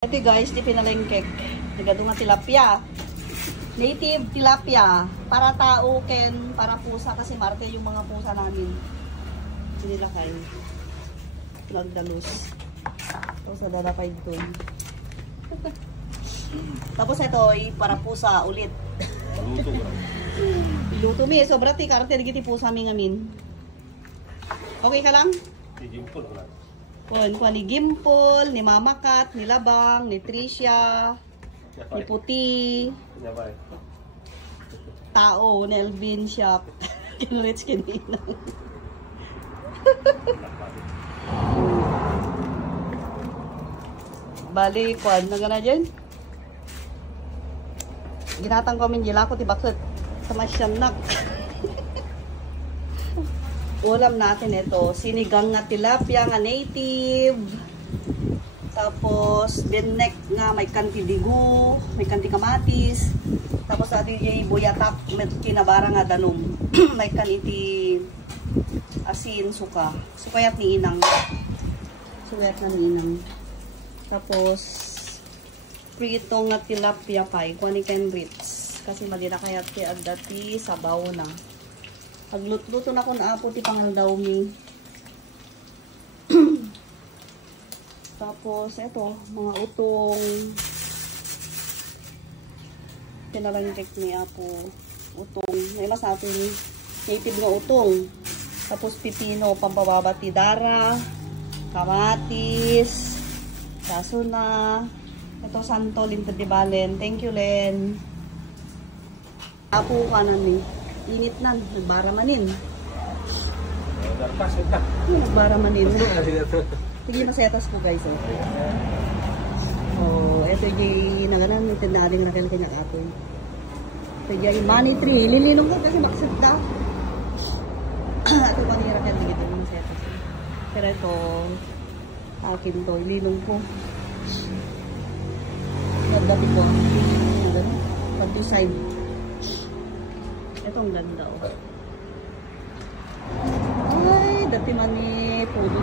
Ito guys, di pinalengkek. Nagadungan tilapia. Native tilapia. Para tao, ken, para pusa. Kasi marte yung mga pusa namin. Sinilakay. Nagdalos. Tapos nadadapay doon. Tapos ito, para pusa ulit. Luto mi. Sobra ti, karte nagiti pusa mi ngamin. Okay ka lang? Kuan ni Gimpol, ni Mama Kat, ni Labang, ni Tricia, ni Puti, Tao, ni Elvin Shop, kinurits kinina. Bali, kuan na gana dyan. Ginatang ko min jila ko tibakot sa masyanak. Ulam natin ito, sinigang nga tilapia nga native. Tapos benek nga may kanti digu, may kanti kamatis. Tapos ati yung buyatak, may kinabara nga danom. May kaniti asin, suka. Sukayat ni inang. Sukayat na ni inang. Tapos prito nga tilapia pie, kuha ni Ken Ritz. Kasi madina kayat ki adati sabaw na. Pagluto na ko na apo ti pangaldaw mi. Tapos eto, mga utong. Pinalangkek ni apo. Utong. May mas ato ni native nga utong. Tapos pipino, pampababa ti dara. Kamatis. Kaso na. Ito santo, linta di balen. Thank you, Len. Apo ka na ni. Init na, nagbara manin. Nagbara manin. Sige, masetas ko guys. Oh, ito yung naganan, may tindading nakil kanya kapoy. Ito yung money tree. Lilinong ko kasi maksad da. Ito panira ka dito yung masetas. Pero ito, akin to, lilinong ko. Nagdati ko. Pag-decide. Ito ang ganda oh. Ay, dati man ni pudo